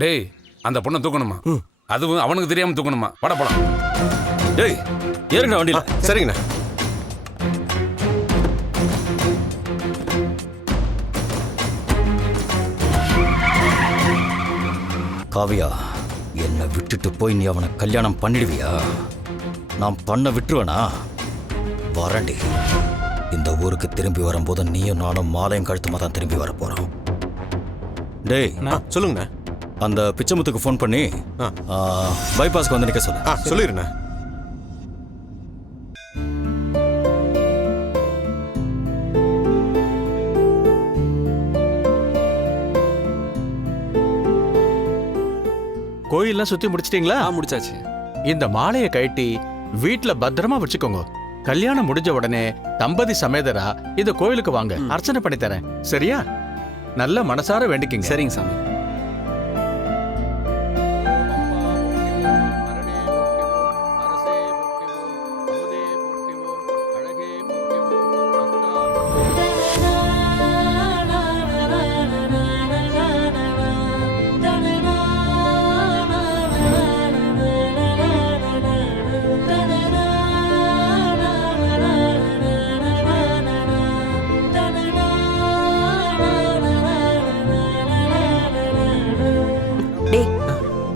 டேய் அந்த பொண்ணை தூக்கணுமா? அதுவும் அவனுக்கு தெரியாம தூக்கணுமா? பட போலாம். டேய் ஏறுங்கண்ணா வண்டியில. சரிங்கண்ணா. காவியா, என்னை விட்டுட்டு போய் நீ அவனை கல்யாணம் பண்ணிடுவியா? நான் பண்ண விட்டுருவேனா? வரண்டி. இந்த ஊருக்கு திரும்பி வரும்போது நீயும் நானும் மாலையும் கழுத்துமா தான் திரும்பி வர போறோம். டேய் சொல்லுங்கண்ணா. அந்த பிச்சைமுத்துக்கு ஃபோன் பண்ணி பைபாஸ்க்கு வந்து நிற்க சொல்லு. சொல்லிடுண்ணா. கோயில்லாம் சுத்தி முடிச்சிட்டீங்களா? முடிச்சாச்சு. இந்த மாலையை கட்டி வீட்டுல பத்திரமா வச்சுக்கோங்க. கல்யாணம் முடிஞ்ச உடனே தம்பதி சமேதரா இந்த கோயிலுக்கு வாங்க, அர்ச்சனை பண்ணி தரேன். சரியா? நல்ல மனசார வேண்டிக்கிங்க. சரிங்க சாமி.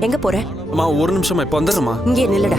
எங்க போற? அம்மா ஒரு நிமிஷமா இப்ப வந்துடுறமா. இங்கே நில்லுடா.